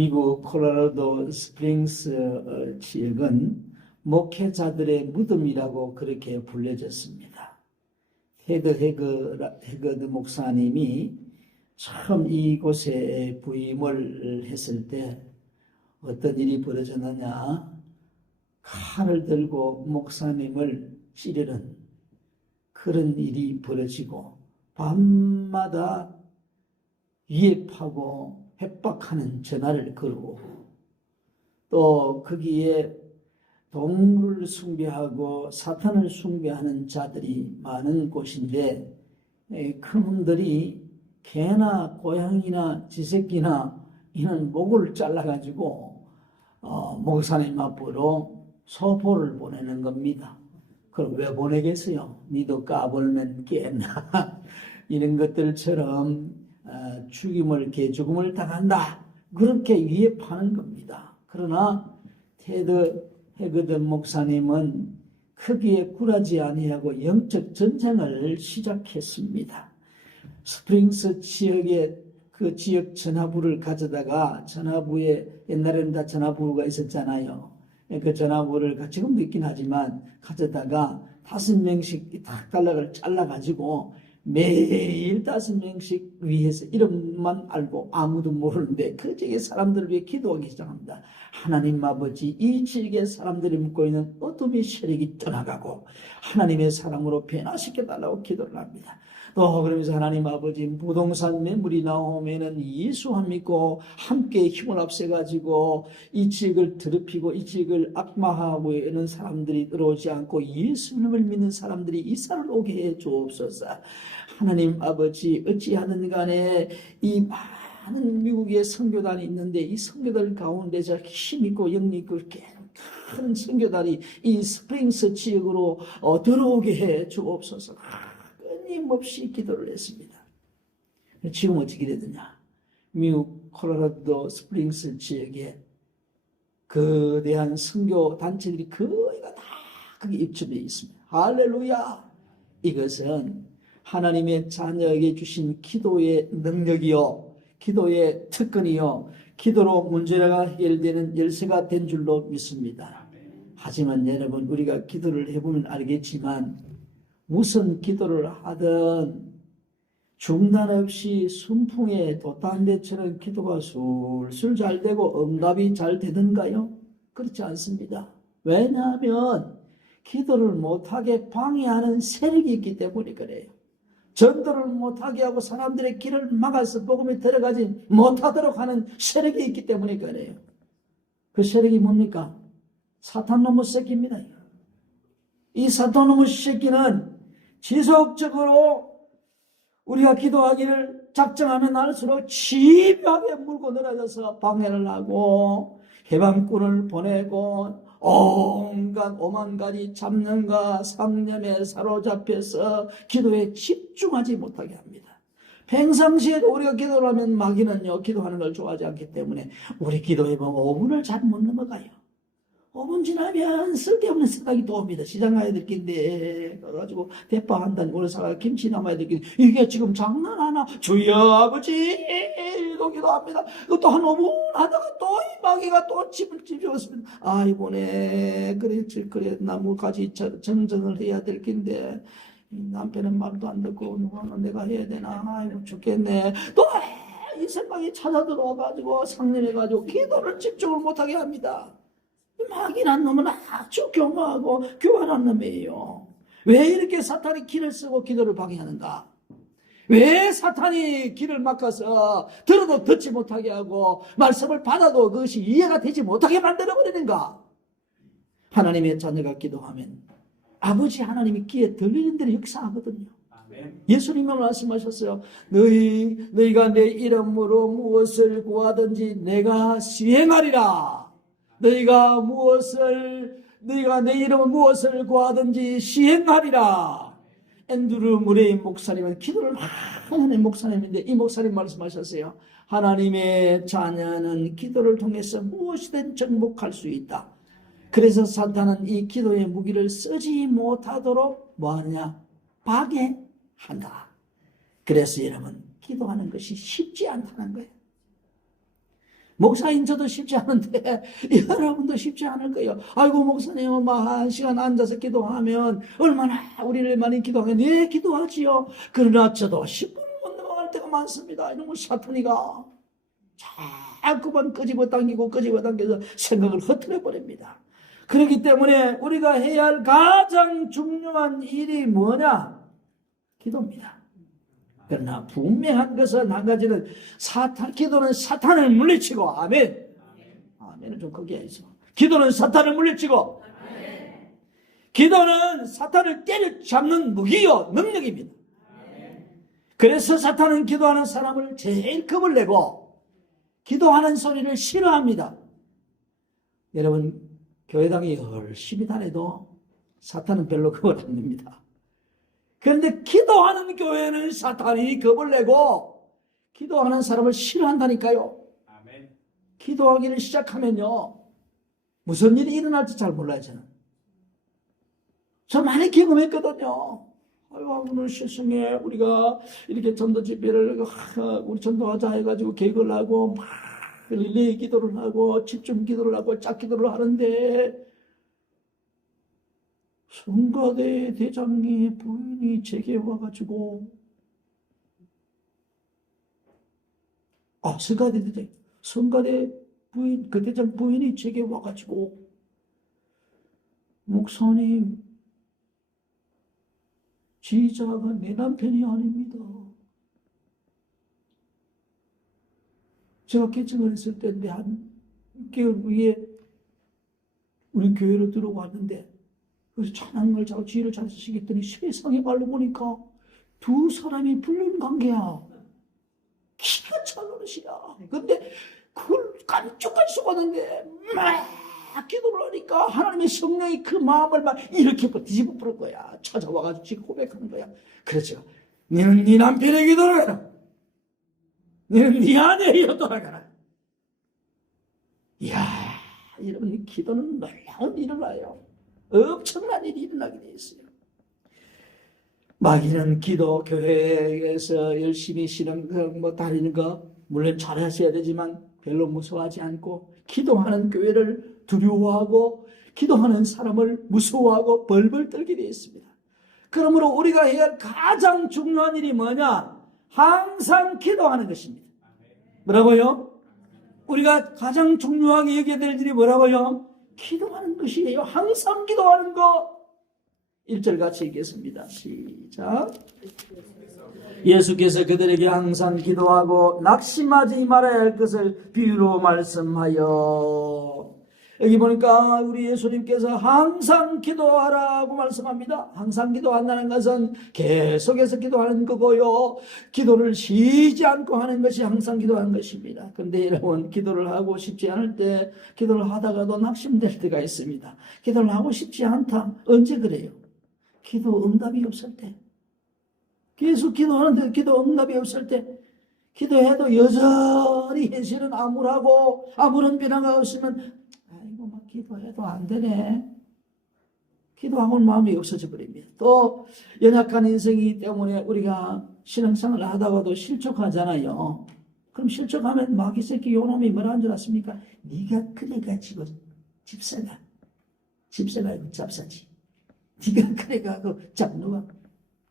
미국 콜로라도 스프링스 지역은 목회자들의 무덤이라고 그렇게 불려졌습니다. 테드 해거드 목사님이 처음 이곳에 부임을 했을 때 어떤 일이 벌어졌느냐, 칼을 들고 목사님을 찌르는 그런 일이 벌어지고 밤마다 위협하고 협박하는 전화를 걸고, 또 거기에 동물을 숭배하고 사탄을 숭배하는 자들이 많은 곳인데, 그놈들이 개나 고양이나 쥐새끼나 이는 목을 잘라가지고 목사님 앞으로 소포를 보내는 겁니다. 그럼 왜 보내겠어요? 니도 까불면 깨나 이런 것들처럼 개죽음을 당한다, 그렇게 위협하는 겁니다. 그러나 테드 해거드 목사님은 크기에 굴하지 아니하고 영적 전쟁을 시작했습니다. 스프링스 지역에 그 지역 전화부를 가져다가, 전화부에 옛날에는 다 전화부가 있었잖아요. 그 전화부를 지금도 있긴 하지만 가져다가 5명씩 딱 달락을 잘라가지고 매일 5명씩 위해서 이름만 알고 아무도 모르는데 그 지역의 사람들을 위해 기도하기 시작합니다. 하나님 아버지, 이 지역의 사람들이 묻고 있는 어둠의 세력이 떠나가고 하나님의 사랑으로 변화시켜달라고 기도를 합니다. 또 그러면서 하나님 아버지, 부동산 매물이 나오면은 예수 안 믿고 함께 힘을 합세가지고 이 지역을 더럽히고 이 지역을 악마하고 있는 사람들이 들어오지 않고 예수님을 믿는 사람들이 이사를 오게 해 주옵소서. 하나님 아버지, 어찌하든 간에 이 많은 미국의 선교단이 있는데 이 선교단 가운데서 힘있고 영리있고 큰 선교단이 이 스프링스 지역으로 들어오게 해 주옵소서. 끊임없이 기도를 했습니다. 지금 어떻게 되느냐, 미국 콜로라도 스프링스 지역에 거대한 선교 단체들이 거의가 다 거기 입점되어 있습니다. 할렐루야! 이것은 하나님의 자녀에게 주신 기도의 능력이요, 기도의 특권이요, 기도로 문제가 해결되는 열쇠가 된 줄로 믿습니다. 하지만 여러분, 우리가 기도를 해보면 알겠지만 무슨 기도를 하든 중단 없이 순풍에 돛담배처럼 기도가 술술 잘 되고 응답이 잘 되던가요? 그렇지 않습니다. 왜냐하면 기도를 못하게 방해하는 세력이 있기 때문에 그래요. 전도를 못하게 하고 사람들의 길을 막아서 복음에 들어가지 못하도록 하는 세력이 있기 때문에 그래요. 그 세력이 뭡니까? 사탄 놈의 새끼입니다. 이 사탄 놈의 새끼는 지속적으로 우리가 기도하기를 작정하면 할수록 집요하게 물고 늘어져서 방해를 하고 해방꾼을 보내고 온갖 오만 가지 잡념과 상념에 사로잡혀서 기도에 집중하지 못하게 합니다. 평상시에 우리가 기도를 하면 마귀는요, 기도하는 걸 좋아하지 않기 때문에 우리 기도해보면 5분을 잘 못 넘어가요. 5분 지나면 쓸데없는 생각이 또 옵니다. 시장 가야 될 긴데, 그래가지고 대파 한단 오늘 사가 김치 남아야 될 긴데, 이게 지금 장난하나? 주여 아버지, 또 기도합니다. 또 한 5분 하다가 또 이 마귀가 또 집을 집었습니다. 아, 이번에 그래 나무까지 정정을 해야 될 긴데, 남편은 말도 안 듣고 누구는 내가 해야 되나? 아이고 죽겠네. 또 이 생각이 찾아 들어와가지고 상념해가지고 기도를 집중을 못하게 합니다. 마귀란 놈은 아주 교만하고 교활한 놈이에요. 왜 이렇게 사탄이 길을 쓰고 기도를 방해하는가? 왜 사탄이 길을 막아서 들어도 듣지 못하게 하고 말씀을 받아도 그것이 이해가 되지 못하게 만들어버리는가? 하나님의 자녀가 기도하면 아버지 하나님이 귀에 들리는 대로 역사하거든요. 예수님은 말씀하셨어요. 너희가 내 이름으로 무엇을 구하든지 내가 시행하리라. 너희가 내 이름으로 무엇을 구하든지 시행하리라. 앤드루 무레이 목사님은 기도를 많이 하는 목사님인데 이 목사님 말씀하셨어요. 하나님의 자녀는 기도를 통해서 무엇이든 정복할 수 있다. 그래서 사탄은 이 기도의 무기를 쓰지 못하도록 뭐하느냐? 방해한다. 그래서 여러분, 기도하는 것이 쉽지 않다는 거예요. 목사인 저도 쉽지 않은데 여러분도 쉽지 않을 거예요. 아이고 목사님 한 시간 앉아서 기도하면 얼마나 우리를 많이 기도하면 네 기도하지요. 그러나 저도 10분 못 넘어갈 때가 많습니다. 이놈의 사탄이가 자꾸만 끄집어 당겨서 생각을 흐트려 버립니다. 그렇기 때문에 우리가 해야 할 가장 중요한 일이 뭐냐? 기도입니다. 그러나 분명한 것은 한 가지는 기도는 사탄을 물리치고, 아멘. 아멘은 좀 크게 해서. 기도는 사탄을 물리치고, 기도는 사탄을 때려잡는 무기요, 능력입니다. 그래서 사탄은 기도하는 사람을 제일 겁을 내고, 기도하는 소리를 싫어합니다. 여러분, 교회당이 열심히 다녀도 사탄은 별로 겁을 안 냅니다. 그런데 기도하는 교회는 사탄이 겁을 내고 기도하는 사람을 싫어한다니까요. 아멘. 기도하기를 시작하면요, 무슨 일이 일어날지 잘 몰라요. 저 많이 경험했거든요. 아유, 오늘 실승에 우리가 이렇게 전도 집회를 우리 전도하자 해가지고 계획을 하고 막 릴레이 기도를 하고 집중 기도를 하고 짝 기도를 하는데 성가대 대장의 부인이 제게 와가지고 성가대 부인, 그 대장 부인이 제게 와가지고 목사님, 지휘자가 내 남편이 아닙니다. 제가 개척을 했을 때 한 6개월 후에 우리 교회로 들어왔는데 그래서 찬양을 잘하고 지휘를 잘해서 시켰더니 세상에 말로 보니까 두 사람이 불륜관계야. 기가 찰 노릇이야. 근데 그걸 깐쪽까지 속았는데 막 기도를 하니까 하나님의 성령이 그 마음을 막 이렇게 뒤집어 부른 거야. 찾아와가지고 지금 고백하는 거야. 그래서 너는 네 남편에게 돌아가라. 너는 네 아내에게 돌아가라. 이야, 여러분, 기도는 놀라운 일을 일어나요. 엄청난 일이 일어나게 돼 있어요. 마귀는 기도, 교회에서 열심히 신앙 다니는 거 물론 잘하셔야 되지만 별로 무서워하지 않고, 기도하는 교회를 두려워하고 기도하는 사람을 무서워하고 벌벌 떨게 되어 있습니다. 그러므로 우리가 해야 할 가장 중요한 일이 뭐냐? 항상 기도하는 것입니다. 뭐라고요? 우리가 가장 중요하게 여겨야 될 일이 뭐라고요? 기도하는 것이에요. 항상 기도하는 것. 1절 같이 읽겠습니다. 시작. 예수께서 그들에게 항상 기도하고 낙심하지 말아야 할 것을 비유로 말씀하여. 여기 보니까 우리 예수님께서 항상 기도하라고 말씀합니다. 항상 기도한다는 것은 계속해서 기도하는 거고요. 기도를 쉬지 않고 하는 것이 항상 기도하는 것입니다. 그런데 여러분, 기도를 하고 싶지 않을 때, 기도를 하다가도 낙심될 때가 있습니다. 기도를 하고 싶지 않다. 언제 그래요? 기도 응답이 없을 때. 계속 기도하는데 기도 응답이 없을 때, 기도해도 여전히 현실은 암울하고 아무런 변화가 없으면 아이고 막 기도해도 안 되네. 기도하고는 마음이 없어져 버립니다. 또 연약한 인생이기 때문에 우리가 신앙생활을 하다가도 실족하잖아요. 그럼 실족하면 마귀 새끼 요놈이 뭐라는 줄 아십니까? 네가 그래가지고 집사가 아니고 잡사지. 네가 그래가지고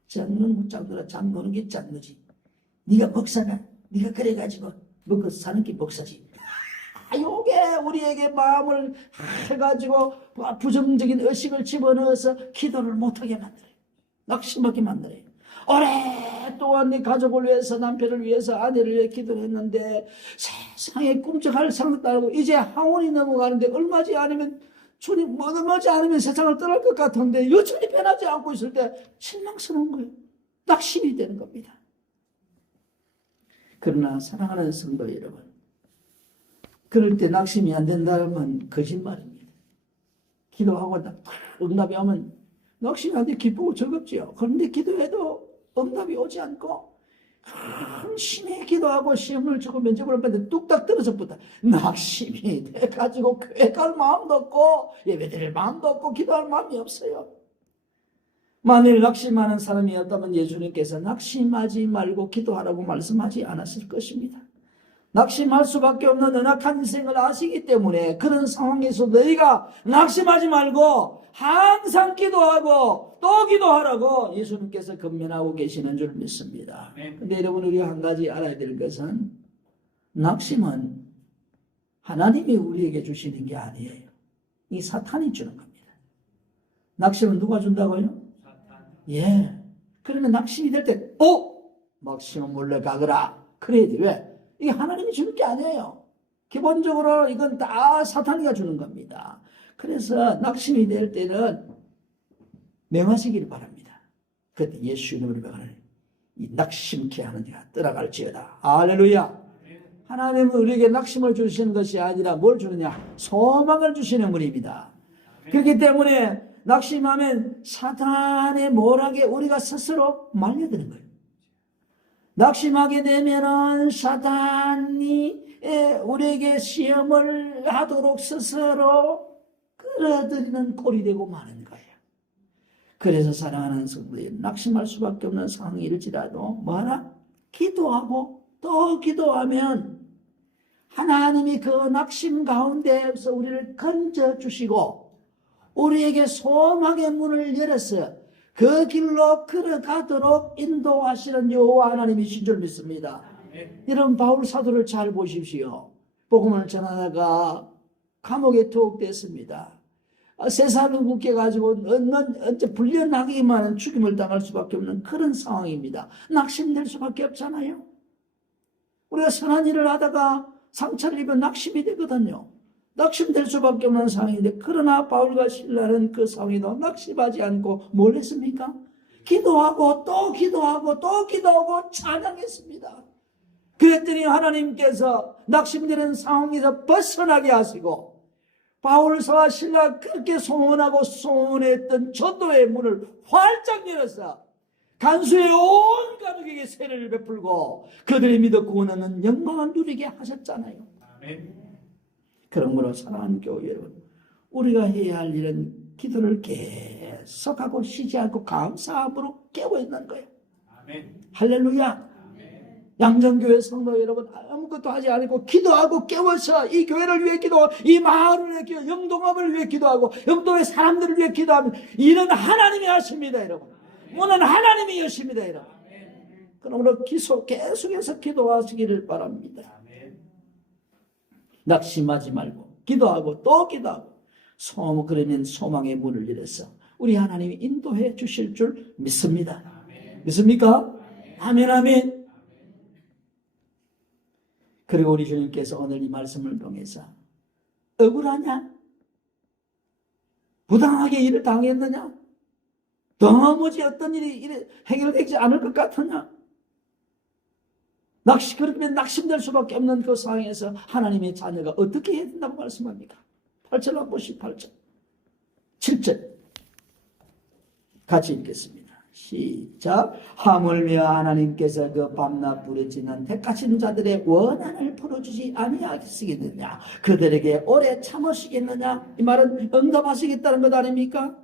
장노는 게 장노지. 네가 목사가, 네가 그래가지고 먹고 사는 게 목사지. 요게 우리에게 마음을 해가지고 부정적인 의식을 집어넣어서 기도를 못하게 만들어요. 낙심하게 만들어요. 오랫동안 네 가족을 위해서, 남편을 위해서, 아내를 위해 기도를 했는데 세상에 꿈쩍할 상도 알고 이제 항원이 넘어가는데 얼마지 않으면 주님 머지 않으면 세상을 떠날 것 같은데 여전히 변하지 않고 있을 때 실망스러운 거예요. 낙심이 되는 겁니다. 그러나 사랑하는 성도 여러분, 그럴 때 낙심이 안 된다면 거짓말입니다. 기도하고 응답이 오면 낙심이 안 돼 기쁘고 즐겁지요. 그런데 기도해도 응답이 오지 않고 심히 기도하고 시험을 주고 면접을 받는데 뚝딱 떨어져 보다 낙심이 돼가지고 교회 갈 마음도 없고 예배 드릴 마음도 없고 기도할 마음이 없어요. 만일 낙심하는 사람이었다면 예수님께서 낙심하지 말고 기도하라고 말씀하지 않았을 것입니다. 낙심할 수밖에 없는 연약한 인생을 아시기 때문에 그런 상황에서 너희가 낙심하지 말고 항상 기도하고 또 기도하라고 예수님께서 권면하고 계시는 줄 믿습니다. 근데 여러분, 우리가 한 가지 알아야 될 것은 낙심은 하나님이 우리에게 주시는 게 아니에요. 이 사탄이 주는 겁니다. 낙심은 누가 준다고요? 사탄. 예. 그러면 낙심이 될 때, 낙심은 몰래 가거라. 그래야 돼. 왜? 이게 하나님이 주는 게 아니에요. 기본적으로 이건 다 사탄이가 주는 겁니다. 그래서 낙심이 될 때는 명하시기를 바랍니다. 그때 예수 이름으로 명하는 이 낙심케 하는 이가 떠나갈지어다. 할렐루야. 하나님은 우리에게 낙심을 주시는 것이 아니라 뭘 주느냐? 소망을 주시는 분입니다. 그렇기 때문에 낙심하면 사탄의 모락에 우리가 스스로 말려드는 거예요. 낙심하게 되면은 사탄이 우리에게 시험을 하도록 스스로 끌어들이는 꼴이 되고 마는 거예요. 그래서 사랑하는 성도들, 낙심할 수밖에 없는 상황이 일지라도 뭐하라? 기도하고 또 기도하면 하나님이 그 낙심 가운데에서 우리를 건져주시고 우리에게 소망의 문을 열어서 그 길로 걸어가도록 인도하시는 여호와 하나님이신 줄 믿습니다. 여러분, 바울 사도를 잘 보십시오. 복음을 전하다가 감옥에 투옥됐습니다. 세상을 묶여가지고 언제 불려나기만은 죽임을 당할 수밖에 없는 그런 상황입니다. 낙심될 수밖에 없잖아요. 우리가 선한 일을 하다가 상처를 입으면 낙심이 되거든요. 낙심될 수밖에 없는 상황인데, 그러나 바울과 실라는 그 상황에도 낙심하지 않고 뭘 했습니까? 기도하고 또 기도하고 또 기도하고 찬양했습니다. 그랬더니 하나님께서 낙심되는 상황에서 벗어나게 하시고 바울과 실라 그렇게 소원하고 소원했던 전도의 문을 활짝 열어서 간수의 온 가족에게 세례를 베풀고 그들의 믿어 구원하는 영광을 누리게 하셨잖아요. 아멘. 그러므로 사랑하는 교회 여러분, 우리가 해야 할 일은 기도를 계속하고 쉬지 않고 감사함으로 깨어있는 거예요. 아멘. 할렐루야. 아멘. 양정교회 성도 여러분, 아무것도 하지 않고 기도하고 깨워서 이 교회를 위해 기도하고 이 마을을 위해 기도하고 영동업을 위해 기도하고 영동의 사람들을 위해 기도하면 이는 하나님이 하십니다. 여러분, 문은 하나님이 여십니다. 여러분. 그러므로 계속해서 기도하시기를 바랍니다. 낙심하지 말고 기도하고 또 기도하고 그러면 소망의 문을 열어서 우리 하나님이 인도해 주실 줄 믿습니다. 아멘. 믿습니까? 아멘. 아멘. 그리고 우리 주님께서 오늘 이 말씀을 통해서 억울하냐? 부당하게 일을 당했느냐? 도무지 어떤 일이 해결되지 않을 것 같으냐? 그렇게 낙심될 수밖에 없는 그 상황에서 하나님의 자녀가 어떻게 해야 된다고 말씀합니까? 8절 한번 보시죠. 8절 7절 같이 읽겠습니다. 시작. 하물며 하나님께서 그 밤낮 부르짖는 택하신 자들의 원한을 풀어주지 아니하시겠느냐? 그들에게 오래 참으시겠느냐? 이 말은 응답하시겠다는 것 아닙니까?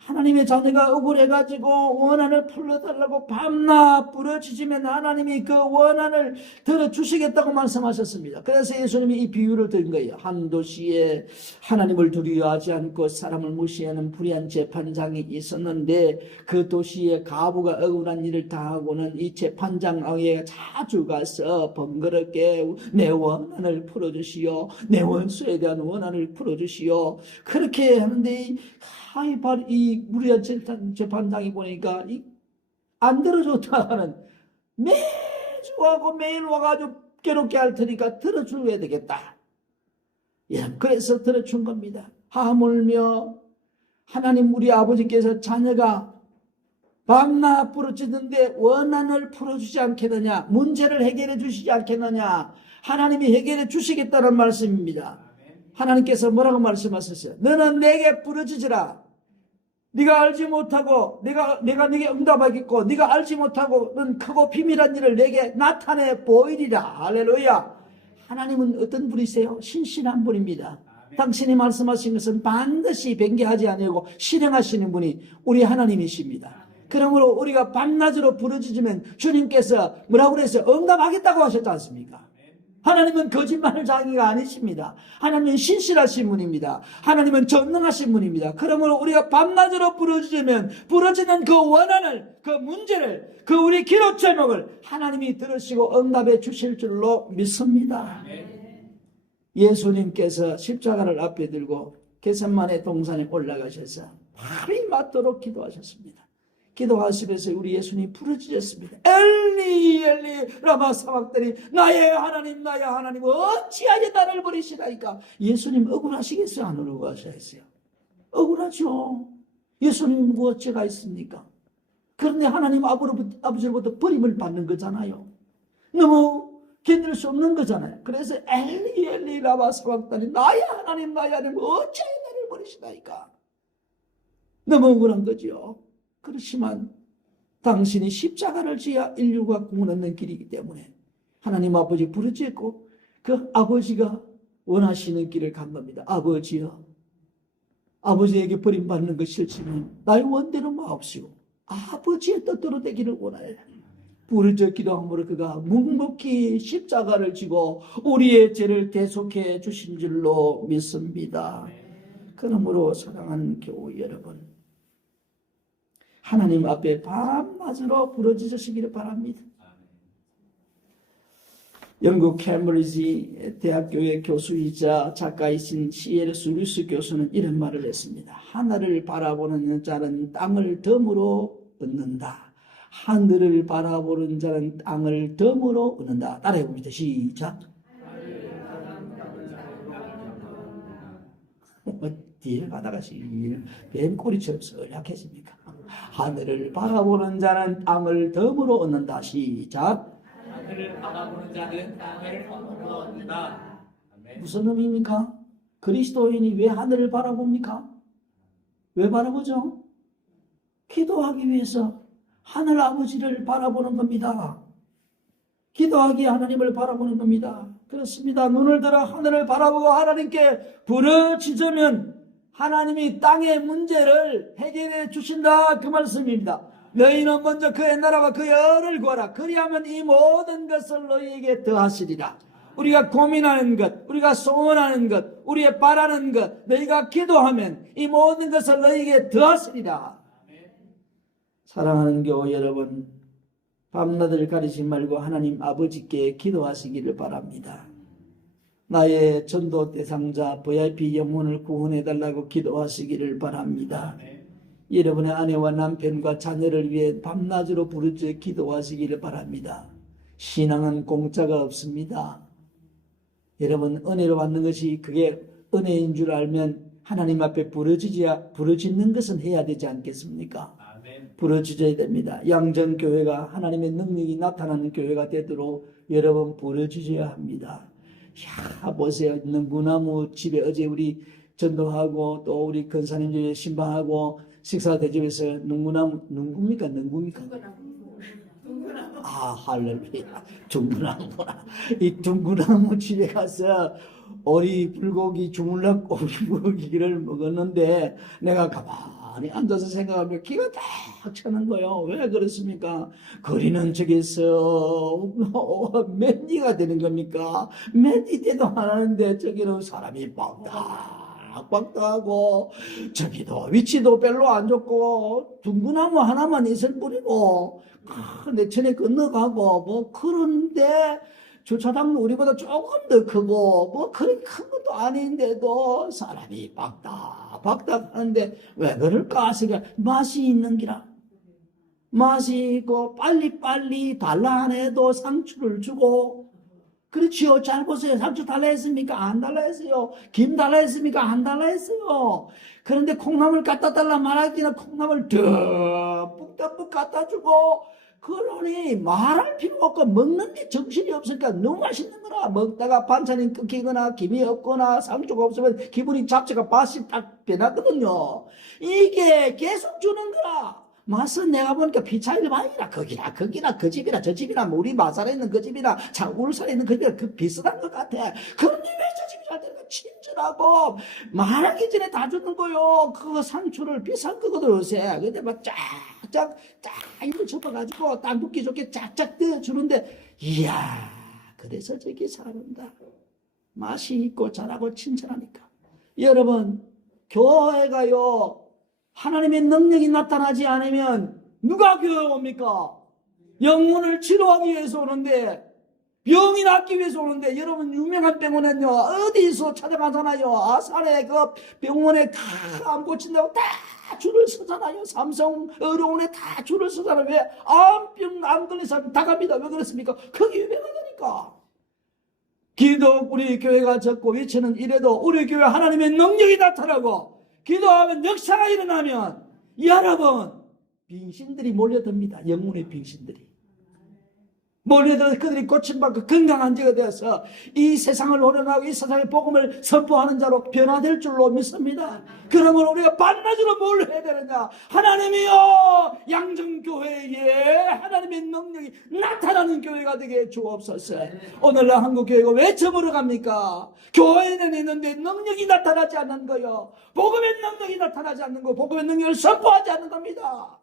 하나님의 자녀가 억울해가지고 원한을 풀어달라고 밤낮 부르짖으면 하나님이 그 원한을 들어주시겠다고 말씀하셨습니다. 그래서 예수님이 이 비유를 드린 거예요. 한 도시에 하나님을 두려워하지 않고 사람을 무시하는 불의한 재판장이 있었는데 그 도시의 가부가 억울한 일을 당하고는 이 재판장에게 자주 가서 번거롭게 내 원한을 풀어주시오, 내 원수에 대한 원한을 풀어주시오, 그렇게 하는데 바로 이 무리한 재판장이 보니까 안 들어줬다 하는, 매주 하고 매일 와가지고 괴롭게 할 테니까 들어줘야 되겠다. 예, 그래서 들어준 겁니다. 하물며 하나님 우리 아버지께서 자녀가 밤낮 부르짖는데 원한을 풀어주지 않겠느냐, 문제를 해결해 주시지 않겠느냐, 하나님이 해결해 주시겠다는 말씀입니다. 하나님께서 뭐라고 말씀하셨어요? 너는 내게 부르짖으라. 네가 알지 못하고 내가 네게 응답하겠고 네가 알지 못하고는 크고 비밀한 일을 내게 나타내 보이리라. 할렐루야. 하나님은 어떤 분이세요? 신실한 분입니다. 당신이 말씀하신 것은 반드시 변개하지 아니하고 실행하시는 분이 우리 하나님이십니다. 그러므로 우리가 밤낮으로 부르짖으면 주님께서 뭐라고 그랬어요? 응답하겠다고 하셨지 않습니까? 하나님은 거짓말 장이가 아니십니다. 하나님은 신실하신 분입니다. 하나님은 전능하신 분입니다. 그러므로 우리가 밤낮으로 부르짖으면 부르짖는 그 원한을, 그 문제를, 그 우리 기도 제목을 하나님이 들으시고 응답해 주실 줄로 믿습니다. 예수님께서 십자가를 앞에 들고 겟세마네 동산에 올라가셔서 밤이 맞도록 기도하셨습니다. 기도하시면서 우리 예수님이 부르짖었습니다. 엘리 엘리 라마 사박다니, 나의 하나님 어찌하여 나를 버리시나이까. 예수님 억울하시겠어요? 안 억울하시겠어요? 억울하죠. 예수님 무엇죄가 있습니까? 그런데 하나님 아버지로부터 버림을 받는 거잖아요. 너무 견딜 수 없는 거잖아요. 그래서 엘리 엘리 라마 사박다니, 나의 하나님 어찌하여 나를 버리시나이까. 너무 억울한 거죠. 그렇지만 당신이 십자가를 지야 인류가 구원 얻는 길이기 때문에 하나님 아버지 부르짖고 그 아버지가 원하시는 길을 간 겁니다. 아버지여, 아버지에게 버림받는 것 싫지만 나의 원대로 마옵시고 아버지의 뜻대로 되기를 원하여 부르짖어 기도함으로 그가 묵묵히 십자가를 지고 우리의 죄를 대속해 주신 줄로 믿습니다. 그러므로 사랑하는 교우 여러분, 하나님 앞에 밤낮으로 부르짖으시기를 바랍니다. 영국 캠브리지 대학교의 교수이자 작가이신 C.S. 루이스 교수는 이런 말을 했습니다. 하늘을 바라보는 자는 땅을 덤으로 얻는다. 하늘을 바라보는 자는 땅을 덤으로 얻는다. 따라해 봅니다. 시작. 뒤에 가다가 뱀꼬리처럼 설약했습니까? 하늘을 바라보는 자는 땅을 덤으로 얻는다. 시작. 하늘을 바라보는 자는 땅을 덤으로 얻는다. 아멘. 무슨 의미입니까? 그리스도인이 왜 하늘을 바라봅니까? 왜 바라보죠? 기도하기 위해서 하늘 아버지를 바라보는 겁니다. 기도하기에 하나님을 바라보는 겁니다. 그렇습니다. 눈을 들어 하늘을 바라보고 하나님께 부르짖으면 하나님이 땅의 문제를 해결해 주신다, 그 말씀입니다. 너희는 먼저 그의 나라와 그의 의를 구하라. 그리하면 이 모든 것을 너희에게 더하시리라. 우리가 고민하는 것, 우리가 소원하는 것, 우리의 바라는 것, 너희가 기도하면 이 모든 것을 너희에게 더하시리라. 사랑하는 교우 여러분, 밤낮을 가리지 말고 하나님 아버지께 기도하시기를 바랍니다. 나의 전도 대상자 VIP 영혼을 구원해달라고 기도하시기를 바랍니다. 여러분의 아내와 남편과 자녀를 위해 밤낮으로 부르짖어 기도하시기를 바랍니다. 신앙은 공짜가 없습니다. 여러분, 은혜로 받는 것이 그게 은혜인 줄 알면 하나님 앞에 부르짖는 것은 해야 되지 않겠습니까? 부르짖어야 됩니다. 양전교회가 하나님의 능력이 나타나는 교회가 되도록 여러분 부르짖어야 합니다. 야, 보세요. 능구나무 집에 어제 우리 전도하고 또 우리 근사님 집에 신방하고 식사 대접에서 능구입니까? 아, 할렐루야. 둥구나무구나. 이 둥구나무 집에 가서 오리 불고기 주물럭 오리 불고기를 먹었는데 내가 가만히 앉아서 생각하면 기가 딱 차는 거예요. 왜 그렇습니까? 거리는 저기서 몇 리가 되는 겁니까? 몇 리 때도 안 하는데 저기는 사람이 빡빡하고 저기도 위치도 별로 안 좋고 둥구나무 하나만 있을 뿐이고 내 천에 건너가고 뭐 그런데 주차장도 우리보다 조금 더 크고 뭐 그렇게 큰 것도 아닌데도 사람이 박닥 하는데 왜 그럴까 생각. 맛이 있는 기라. 맛이 있고 빨리 달라 안 해도 상추를 주고. 그렇지요. 잘 보세요. 상추 달라 했습니까? 안 달라 했어요. 김 달라 했습니까? 안 달라 했어요. 그런데 콩나물 갖다 달라 말하기는 콩나물 듬뿍 갖다 주고. 그러니 말할 필요 없고 먹는 게 정신이 없으니까 너무 맛있는 거라. 먹다가 반찬이 끊기거나 김이 없거나 상추가 없으면 기분이 잡채가 맛이 딱 변하거든요. 이게 계속 주는 거라. 맛은 내가 보니까 피 차이를 많이라. 거기나 그 집이나 저 집이나 우리 마산에 있는 그 집이나 울산에 있는 그 집이나 그 비슷한 것 같아. 그런데 왜 저 집이 잘 되는가? 친절하고 말하기 전에 다 주는 거요. 그 상추를 비싼 거거든 요새. 근데 막 쫙 입을 접어가지고 땅 붓기 좋게 쫙쫙 떼어주는데 이야 그래서 저기 잘한다. 맛이 있고 잘하고 칭찬하니까. 여러분, 교회가요, 하나님의 능력이 나타나지 않으면 누가 교회 옵니까? 영혼을 치료하기 위해서 오는데, 병이 낫기 위해서 오는데, 여러분 유명한 병원은요 어디서 찾아가잖아요. 아산에 그 병원에 다 암 고친다고 다 줄을 서잖아요. 삼성 의료원에 다 줄을 서잖아요. 왜? 암 걸린 사람 다 갑니다. 왜 그렇습니까? 그게 유명하다니까. 기도 우리 교회가 적고 외치는 이래도 우리 교회 하나님의 능력이 나타나고 기도하면 역사가 일어나면 여러분 빙신들이 몰려듭니다. 영혼의 빙신들이 몰려들어서 그들이 고침받고 건강한 자가 되어서 이 세상을 호령하고 이 세상의 복음을 선포하는 자로 변화될 줄로 믿습니다. 그러면 우리가 반나절로 뭘 해야 되느냐? 하나님이여 양정교회에 하나님의 능력이 나타나는 교회가 되게 주옵소서. 오늘날 한국교회가 왜 저물어 갑니까? 교회는 있는데 능력이 나타나지 않는 거요. 복음의 능력이 나타나지 않는 거, 복음의 능력을 선포하지 않는 겁니다.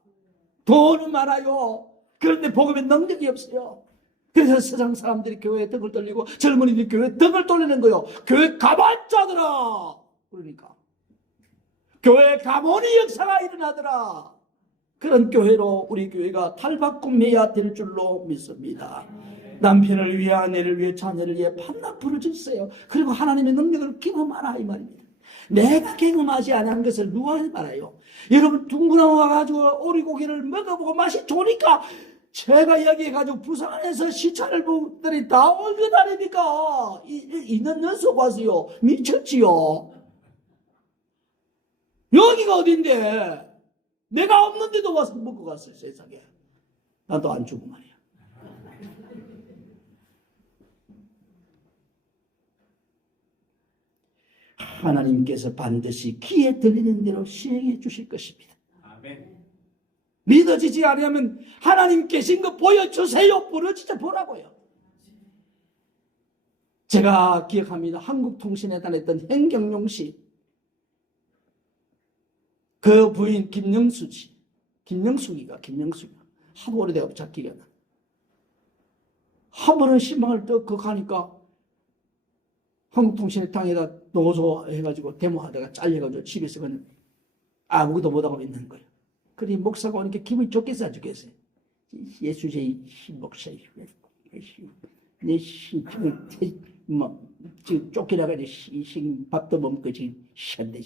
돈은 많아요. 그런데 복음의 능력이 없어요. 그래서 세상 사람들이 교회에 등을 돌리고 젊은이들이 교회에 등을 돌리는 거요. 교회 가봤자더라. 그러니까 교회 가보니 역사가 일어나더라. 그런 교회로 우리 교회가 탈바꿈해야 될 줄로 믿습니다. 남편을 위해 아내를 위해 자녀를 위해 반납 부르짖으세요. 그리고 하나님의 능력을 경험하라 이 말입니다. 내가 경험하지 않은 것을 누가 말아요? 여러분 둥그랑 와가지고 오리고기를 먹어보고 맛이 좋으니까 제가 이야기해가지고 부산에서 시차를 분들이 다 올거 다니니까 있는 녀석 와서요 미쳤지요. 여기가 어딘데 내가 없는데도 와서 먹고 갔어요. 세상에 나도 안 주고 말이야. 하나님께서 반드시 귀에 들리는 대로 시행해 주실 것입니다. 아멘. 믿어지지 않으면 하나님 계신 거 보여주세요. 부러지죠 보라고요. 제가 기억합니다. 한국통신에 다녔던 hen경용 씨, 그 부인 김영숙 씨, 김영숙이가 하도 오래되고 잡기가 나. 한 번은 신방을 또 가니까 한국통신의 땅에다 노조 해가지고 데모하다가 잘려가지고 집에서 그냥 아무것도 못하고 있는 거예요. 그러니 목사가 오니까 기분이 좋겠어 안 좋겠어요? 예수의 목사 내 지금 쫓기나가 지금 밥도 못 먹고 지금 시한데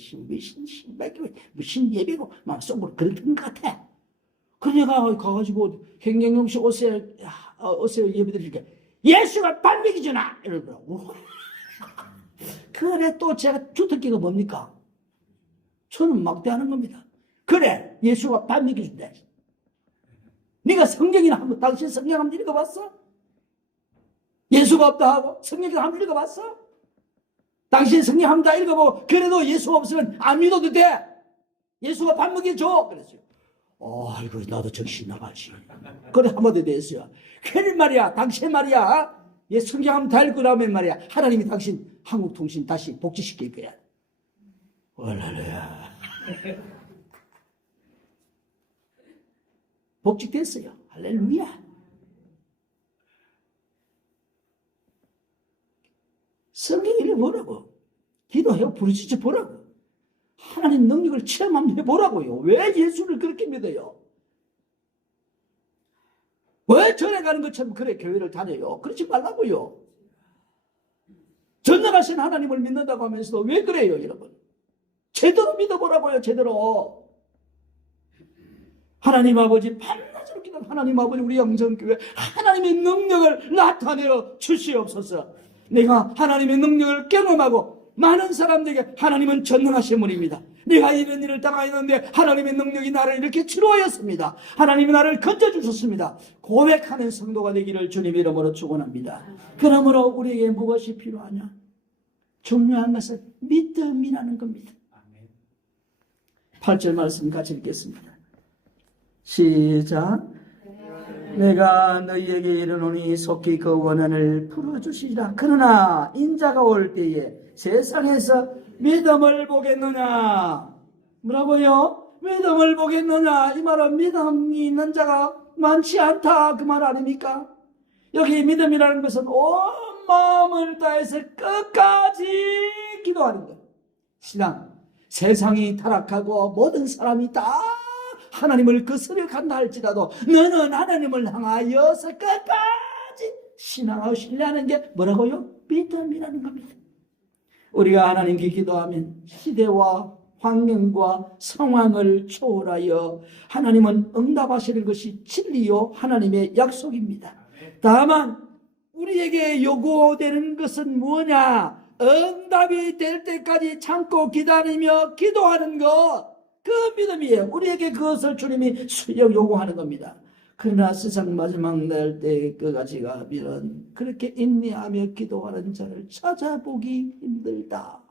무슨 예배고 막 속으로 그런 것 같아. 그러니까 가가지고 hen경용 씨 오세요 예배 드리니까 예수가 반백이 주나 이러더라고. 그래 또 제가 주특기가 뭡니까? 저는 막대하는 겁니다. 그래 예수가 반백이 준대. 네가 성경이나 한번 당신 성경 한번 읽어봤어? 예수가 없다 하고 성경이나 한번 읽어봤어? 당신 성경 한번 다 읽어보고 그래도 예수가 없으면 안 믿어도 돼. 예수가 밥 먹여줘. 그랬어요. 아이고 나도 정신 나가지. 그래 한마디 됐어요. 그래 말이야 당신 말이야 성경 한번 다 읽고 나면 말이야 하나님이 당신 한국통신 다시 복지시킬 거야. 할렐루야. 복직됐어요. 할렐루야. 성경 읽어보라고. 기도해 부르짖어 보라고. 하나님 능력을 체험하면 해보라고요. 왜 예수를 그렇게 믿어요? 왜 전에 가는 것처럼 그래 교회를 다녀요? 그러지 말라고요. 전능하신 하나님을 믿는다고 하면서도 왜 그래요 여러분? 제대로 믿어보라고요. 제대로. 하나님 아버지 반나절 기도하는 하나님 아버지 우리 영정교회 하나님의 능력을 나타내어 주시옵소서. 내가 하나님의 능력을 경험하고 많은 사람들에게 하나님은 전능하신 분입니다. 내가 이런 일을 당하였는데 하나님의 능력이 나를 이렇게 치료하였습니다. 하나님이 나를 건져주셨습니다. 고백하는 성도가 되기를 주님 이름으로 축원합니다. 그러므로 우리에게 무엇이 필요하냐? 중요한 것은 믿음이라는 겁니다. 8절 말씀 같이 읽겠습니다. 시작. 내가 너희에게 이르노니 속히 그 원한을 풀어주시리라. 그러나 인자가 올 때에 세상에서 믿음을 보겠느냐? 뭐라고요? 믿음을 보겠느냐? 이 말은 믿음이 있는 자가 많지 않다 그 말 아닙니까? 여기 믿음이라는 것은 온 마음을 다해서 끝까지 기도하는 거예요. 신앙, 세상이 타락하고 모든 사람이 다 하나님을 거스려 간다 할지라도 너는 하나님을 향하여서 끝까지 신앙하고 신뢰하는 게 뭐라고요? 믿음이라는 겁니다. 우리가 하나님께 기도하면 시대와 환경과 상황을 초월하여 하나님은 응답하시는 것이 진리요 하나님의 약속입니다. 다만 우리에게 요구되는 것은 뭐냐? 응답이 될 때까지 참고 기다리며 기도하는 것, 그 믿음이에요. 우리에게 그것을 주님이 요구하는 겁니다. 그러나 세상 마지막 날 때 그같이 가면 그렇게 인내하며 기도하는 자를 찾아보기 힘들다.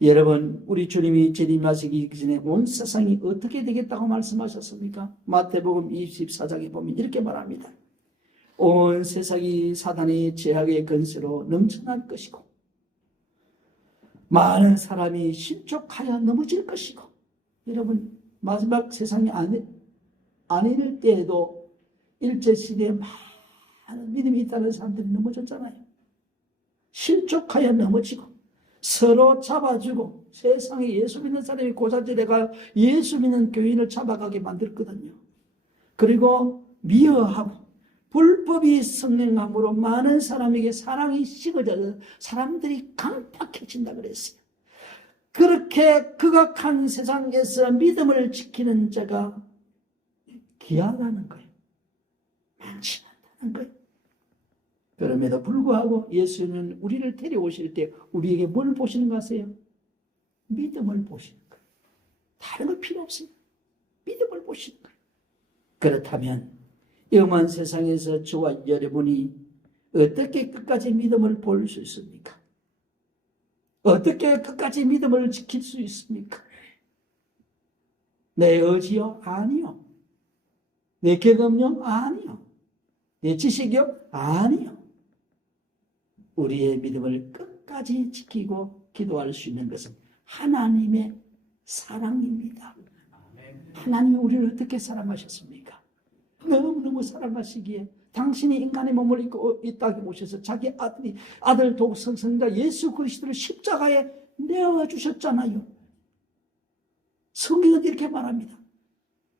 여러분, 우리 주님이 재림하시기 전에 온 세상이 어떻게 되겠다고 말씀하셨습니까? 마태복음 24장에 보면 이렇게 말합니다. 온 세상이 사단의 죄악의 근세로 넘쳐날 것이고 많은 사람이 실족하여 넘어질 것이고, 여러분, 마지막 세상이 아닐 때에도 일제시대에 많은 믿음이 있다는 사람들이 넘어졌잖아요. 실족하여 넘어지고 서로 잡아주고, 세상에 예수 믿는 사람이 고자질에 가요 예수 믿는 교인을 잡아가게 만들거든요. 그리고 미워하고 불법이 성행함으로 많은 사람에게 사랑이 식어져서 사람들이 강팍해진다 그랬어요. 그렇게 극악한 세상에서 믿음을 지키는 자가 귀하다는 거예요. 많지 않다는 거예요. 그럼에도 불구하고 예수는 우리를 데려오실 때 우리에게 뭘 보시는 거 아세요? 믿음을 보시는 거예요. 다른 거 필요 없어요. 믿음을 보시는 거예요. 그렇다면 영원 세상에서 저와 여러분이 어떻게 끝까지 믿음을 볼 수 있습니까? 어떻게 끝까지 믿음을 지킬 수 있습니까? 내 의지요? 아니요. 내 경험요? 아니요. 내 지식이요? 아니요. 우리의 믿음을 끝까지 지키고 기도할 수 있는 것은 하나님의 사랑입니다. 하나님이 우리를 어떻게 사랑하셨습니까? 너무너무 사랑하시기에 당신이 인간의 몸을 입고 이 땅에 오셔서 자기 아들 독생자 예수 그리스도를 십자가에 내어주셨잖아요. 성경은 이렇게 말합니다.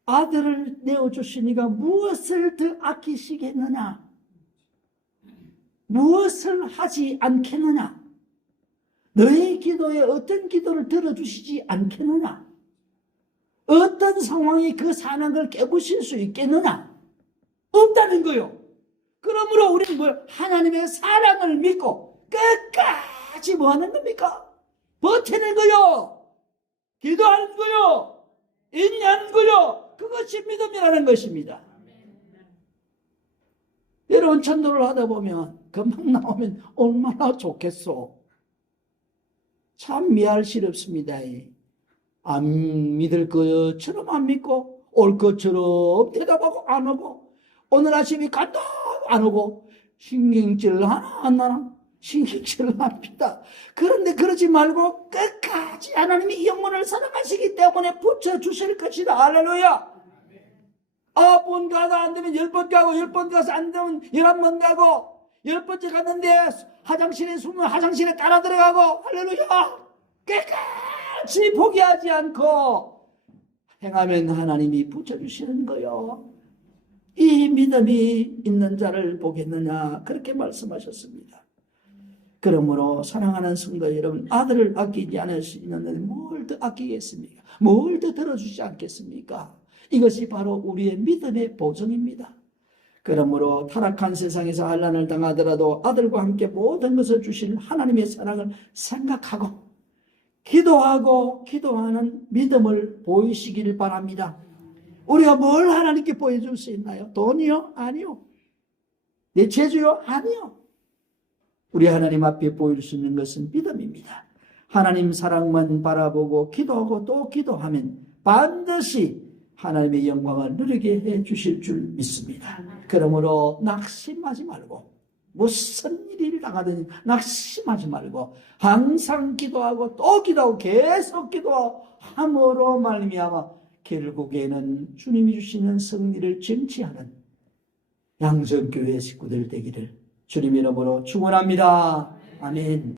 아들을 내어주시니가 무엇을 더 아끼시겠느냐? 무엇을 하지 않겠느냐? 너의 기도에 어떤 기도를 들어주시지 않겠느냐? 어떤 상황이 그 사랑을 깨부실 수 있겠느냐? 없다는 거요. 그러므로 우리는 하나님의 사랑을 믿고 끝까지 뭐 하는 겁니까? 버티는 거요. 기도하는 거요. 인내하는 거요. 그것이 믿음이라는 것입니다. 여러분, 전도를 하다 보면 금방 나오면 얼마나 좋겠소. 참 미할스럽습니다. 안 믿을 것처럼 안 믿고 올 것처럼 대답하고 안 오고, 오늘 아침에 갔다 안 오고, 신경질 하나 안 나나? 신경질을 합니다. 그런데 그러지 말고 끝까지 하나님이 이 영혼을 사랑하시기 때문에 붙여주실 것이다. 할렐루야. 9번 가도 안 되면 10번 가고, 10번 가서 안 되면 11번 가고, 10번째 갔는데 화장실에 숨으면 화장실에 따라 들어가고, 할렐루야. 끝까지 포기하지 않고 행하면 하나님이 붙여주시는 거요. 이 믿음이 있는 자를 보겠느냐, 그렇게 말씀하셨습니다. 그러므로 사랑하는 성도 여러분, 아들을 아끼지 않을 수 있는데 뭘 더 아끼겠습니까? 뭘 더 들어주지 않겠습니까? 이것이 바로 우리의 믿음의 보증입니다. 그러므로 타락한 세상에서 환난을 당하더라도 아들과 함께 모든 것을 주실 하나님의 사랑을 생각하고 기도하고 기도하는 믿음을 보이시길 바랍니다. 우리가 뭘 하나님께 보여줄 수 있나요? 돈이요? 아니요. 내 재주요? 아니요. 우리 하나님 앞에 보일 수 있는 것은 믿음입니다. 하나님 사랑만 바라보고 기도하고 또 기도하면 반드시 하나님의 영광을 누리게 해 주실 줄 믿습니다. 그러므로 낙심하지 말고, 무슨 일이 당하든지 낙심하지 말고 항상 기도하고 또 기도하고 계속 기도함으로 말미암아 결국에는 주님이 주시는 승리를 쟁취하는 양석교회 식구들 되기를 주님 이름으로 축원합니다. 아멘.